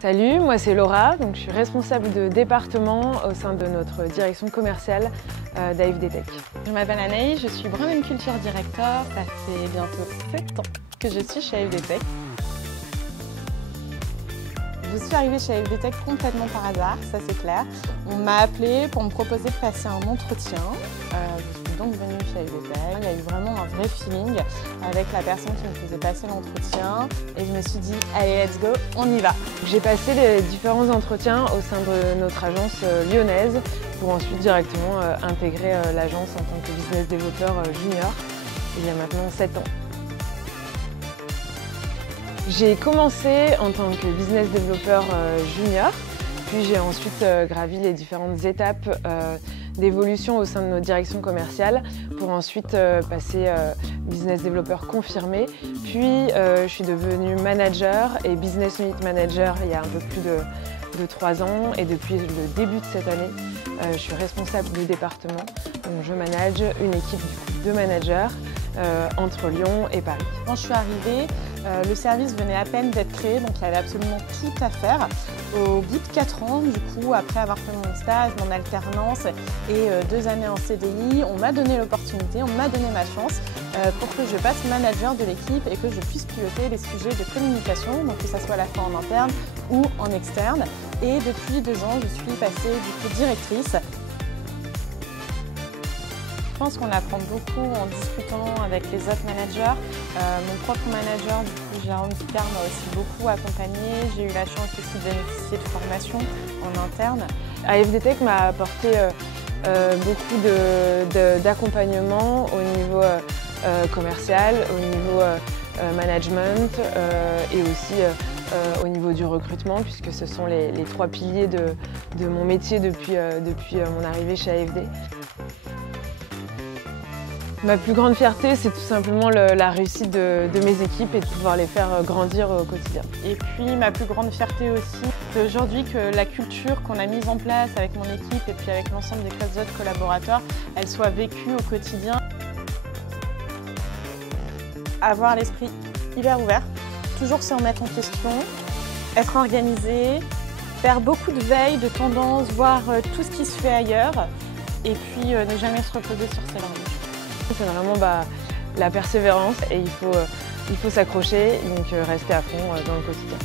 Salut, moi c'est Laura, donc je suis responsable de département au sein de notre direction commerciale d'AFD Tech. Je m'appelle Anaïs, je suis Brand Culture Director, ça fait bientôt 7 ans que je suis chez AFD Tech. Je suis arrivée chez AFD Tech complètement par hasard, ça c'est clair. On m'a appelée pour me proposer de passer un entretien. Je suis donc venue chez AFD Tech. Il y a eu vraiment un vrai feeling avec la personne qui me faisait passer l'entretien et je me suis dit allez let's go, on y va. J'ai passé les différents entretiens au sein de notre agence lyonnaise pour ensuite directement intégrer l'agence en tant que business développeur junior il y a maintenant 7 ans. J'ai commencé en tant que business développeur junior, puis j'ai ensuite gravi les différentes étapes d'évolution au sein de notre direction commerciale pour ensuite passer business développeur confirmé. Puis je suis devenue manager et business unit manager il y a un peu plus de 3 ans et depuis le début de cette année, je suis responsable du département. Donc je manage une équipe de managers entre Lyon et Paris. Quand je suis arrivée, le service venait à peine d'être créé, donc il y avait absolument tout à faire. Au bout de 4 ans, du coup, après avoir fait mon stage, mon alternance et 2 années en CDI, on m'a donné l'opportunité, on m'a donné ma chance pour que je passe manager de l'équipe et que je puisse piloter les sujets de communication, donc que ça soit à la fois en interne ou en externe. Et depuis 2 ans, je suis passée du coup directrice. Je pense qu'on apprend beaucoup en discutant avec les autres managers. Mon propre manager, du coup, Jérôme Picard, m'a aussi beaucoup accompagnée. J'ai eu la chance aussi de bénéficier de formations en interne. AFD Tech m'a apporté beaucoup d'accompagnement au niveau commercial, au niveau management et aussi au niveau du recrutement, puisque ce sont les 3 piliers de mon métier depuis mon arrivée chez AFD. Ma plus grande fierté, c'est tout simplement la réussite de mes équipes et de pouvoir les faire grandir au quotidien. Et puis ma plus grande fierté aussi, c'est aujourd'hui que la culture qu'on a mise en place avec mon équipe et puis avec l'ensemble des 15 autres collaborateurs, elle soit vécue au quotidien. Avoir l'esprit hyper ouvert, toujours se remettre en question, être organisé, faire beaucoup de veille, de tendance, voir tout ce qui se fait ailleurs et puis ne jamais se reposer sur ses lauriers. C'est vraiment la persévérance et il faut s'accrocher, donc rester à fond dans le quotidien.